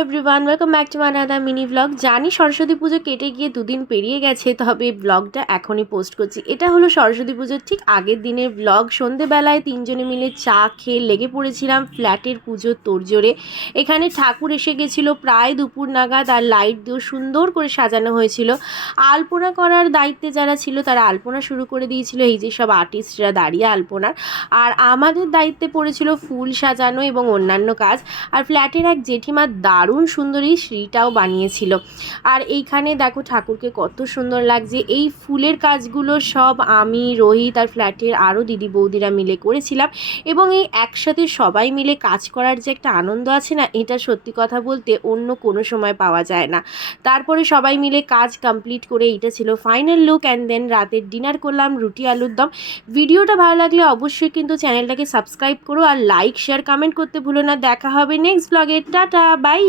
Everyone welcome back to my another mini blog. জানি সরস্বতী পুজো কেটে গিয়ে দুদিন পেরিয়ে গেছে, তবে ব্লগটা এখনই পোস্ট করছি। এটা হলো সরস্বতী পুজোর ঠিক আগের দিনের ব্লগ। সন্ধেবেলায় তিনজনে মিলে চা খেয়ে লেগে পড়েছিলাম ফ্ল্যাটের পুজোর তোড়জোড়ে। এখানে ঠাকুর এসে গেছিলো প্রায় দুপুর নাগাদ, আর লাইট দিয়েও সুন্দর করে সাজানো হয়েছিল। আলপনা করার দায়িত্বে যারা ছিল তারা আলপনা শুরু করে দিয়েছিল, এই যে সব আর্টিস্টরা দাঁড়িয়ে আলপনার। আর আমাদের দায়িত্বে পড়েছিল ফুল সাজানো এবং অন্যান্য কাজ। আর ফ্ল্যাটের এক জেঠিমা দারুণ সুন্দরী শ্রীটাও বানিয়েছিল। আর এইখানে দেখো ঠাকুরকে কত সুন্দর লাগছে। এই ফুলের কাজগুলো সব আমি, রোহিত আর ফ্ল্যাটের আরও দিদি বৌদিরা মিলে করেছিলাম। এবং এই একসাথে সবাই মিলে কাজ করার যে একটা আনন্দ আছে না, এটা সত্যি কথা বলতে অন্য কোনো সময় পাওয়া যায় না। তারপরে সবাই মিলে কাজ কমপ্লিট করে এইটা ছিল ফাইনাল লুক। অ্যান্ড দেন রাতের ডিনার করলাম রুটি আলুর দম। ভিডিওটা ভালো লাগলে অবশ্যই কিন্তু চ্যানেলটাকে সাবস্ক্রাইব করো, আর লাইক শেয়ার কমেন্ট করতে ভুলো না। দেখা হবে নেক্সট ব্লগে। Tata bye.